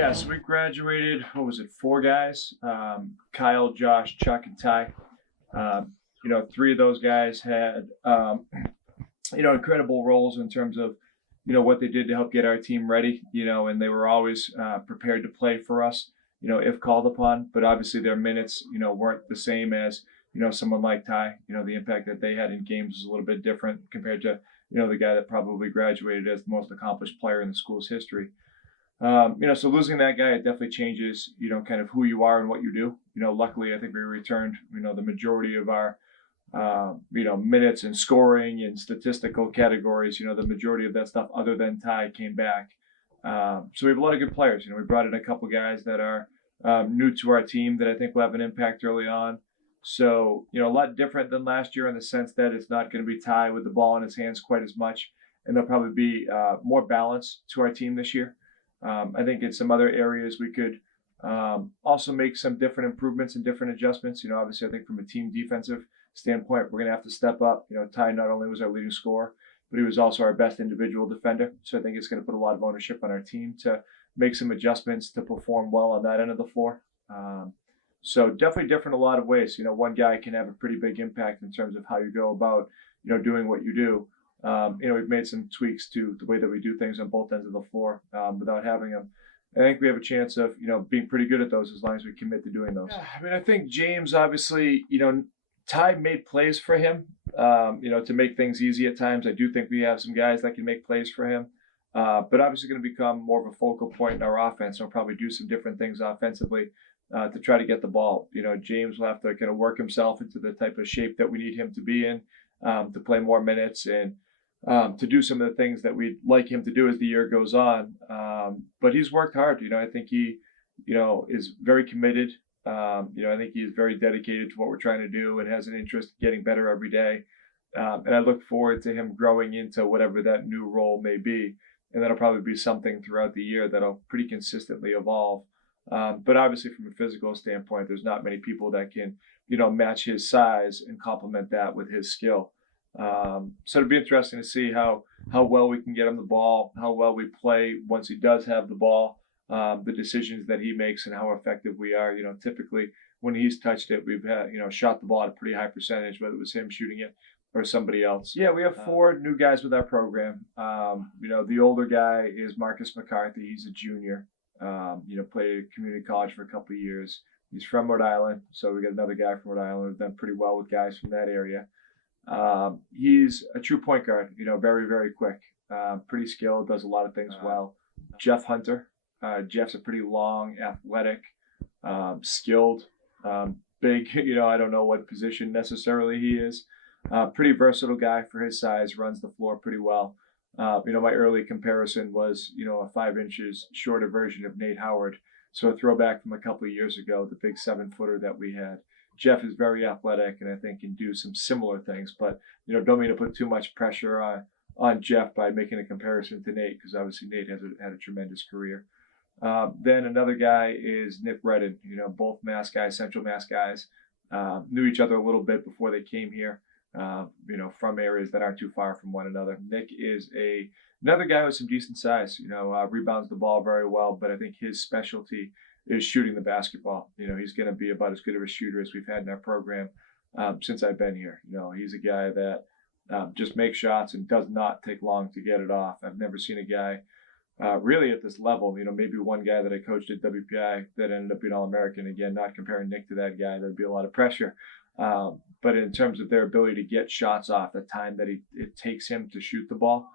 Yeah, so we graduated, four guys? Kyle, Josh, Chuck, and Ty. Three of those guys had, incredible roles in terms of, what they did to help get our team ready, and they were always prepared to play for us, if called upon. But obviously their minutes, weren't the same as, someone like Ty. The impact that they had in games was a little bit different compared to, the guy that probably graduated as the most accomplished player in the school's history. So losing that guy, it definitely changes, kind of who you are and what you do. Luckily, I think we returned, the majority of our, minutes and scoring and statistical categories. The majority of that stuff, other than Ty, came back. So we have a lot of good players. We brought in a couple guys that are new to our team that I think will have an impact early on. So, a lot different than last year in the sense that it's not going to be Ty with the ball in his hands quite as much. And there'll probably be more balance to our team this year. I think in some other areas we could also make some different improvements and different adjustments. Obviously, I think from a team defensive standpoint, we're going to have to step up. Ty not only was our leading scorer, but he was also our best individual defender. So I think it's going to put a lot of ownership on our team to make some adjustments to perform well on that end of the floor. So definitely different in a lot of ways. One guy can have a pretty big impact in terms of how you go about, doing what you do. We've made some tweaks to the way that we do things on both ends of the floor without having them. I think we have a chance of, being pretty good at those as long as we commit to doing those. Yeah, I think James, obviously, Ty made plays for him, to make things easy at times. I do think we have some guys that can make plays for him, but obviously going to become more of a focal point in our offense. We'll probably do some different things offensively to try to get the ball. James will have to kind of work himself into the type of shape that we need him to be in to play more minutes and to do some of the things that we'd like him to do as the year goes on. But he's worked hard. I think he, is very committed. I think he's very dedicated to what we're trying to do and has an interest in getting better every day. And I look forward to him growing into whatever that new role may be. And that'll probably be something throughout the year that'll pretty consistently evolve. But obviously from a physical standpoint, there's not many people that can, match his size and complement that with his skill. So it'll be interesting to see how well we can get him the ball, how well we play once he does have the ball, the decisions that he makes and how effective we are. Typically when he's touched it, we've had, shot the ball at a pretty high percentage, whether it was him shooting it or somebody else. Yeah, we have four new guys with our program. The older guy is Mccarthy. He's a junior. Played at community college for a couple of years. He's from Rhode Island, so we got another guy from Rhode Island. We've done pretty well with guys from that area. He's a true point guard, very, very quick, pretty skilled, does a lot of things well. Jeff Hunter. Jeff's a pretty long, athletic, skilled, big, I don't know what position necessarily he is. Pretty versatile guy for his size, runs the floor pretty well. My early comparison was, a 5 inches shorter version of Nate Howard. So a throwback from a couple of years ago, the big 7-footer that we had. Jeff is very athletic and I think can do some similar things, but, don't mean to put too much pressure on Jeff by making a comparison to Nate, because obviously Nate has had a tremendous career. Then another guy is Nick Redden, both Mass guys, Central Mass guys, knew each other a little bit before they came here, from areas that aren't too far from one another. Nick is another guy with some decent size, rebounds the ball very well, but I think his specialty is shooting the basketball. He's going to be about as good of a shooter as we've had in our program since I've been here. He's a guy that just makes shots and does not take long to get it off. I've never seen a guy really at this level. Maybe one guy that I coached at WPI that ended up being All-American. Again, not comparing Nick to that guy. There'd be a lot of pressure. But in terms of their ability to get shots off, the time that it takes him to shoot the ball,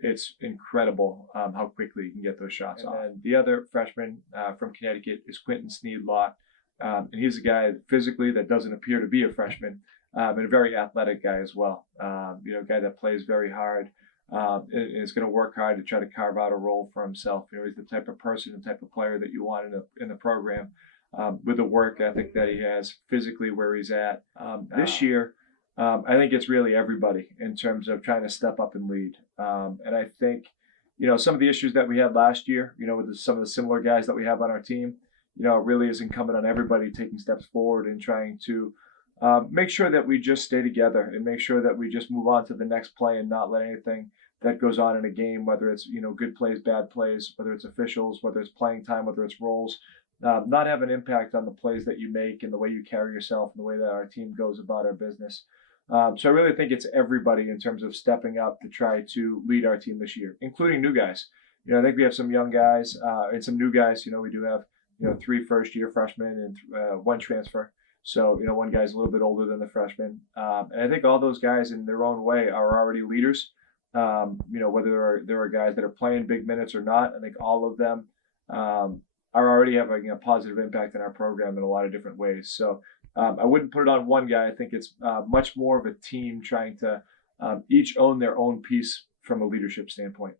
it's incredible how quickly he can get those shots off. And the other freshman from Connecticut is Quintin Snead Lot. And he's a guy physically that doesn't appear to be a freshman, and a very athletic guy as well. A guy that plays very hard and is going to work hard to try to carve out a role for himself. He's the type of person, the type of player that you want in the program. With the work ethic that he has physically where he's at. This year, I think it's really everybody in terms of trying to step up and lead. And I think, some of the issues that we had last year, with some of the similar guys that we have on our team, it really is incumbent on everybody taking steps forward and trying to, make sure that we just stay together and make sure that we just move on to the next play and not let anything that goes on in a game, whether it's good plays, bad plays, whether it's officials, whether it's playing time, whether it's roles, not have an impact on the plays that you make and the way you carry yourself and the way that our team goes about our business. So I really think it's everybody in terms of stepping up to try to lead our team this year, including new guys. I think we have some young guys and some new guys. We do have 3 first-year freshmen and 1 transfer. So one guy's a little bit older than the freshman, and I think all those guys in their own way are already leaders. Whether there are guys that are playing big minutes or not, I think all of them are already having a positive impact in our program in a lot of different ways. So I wouldn't put it on one guy. I think it's much more of a team trying to each own their own piece from a leadership standpoint.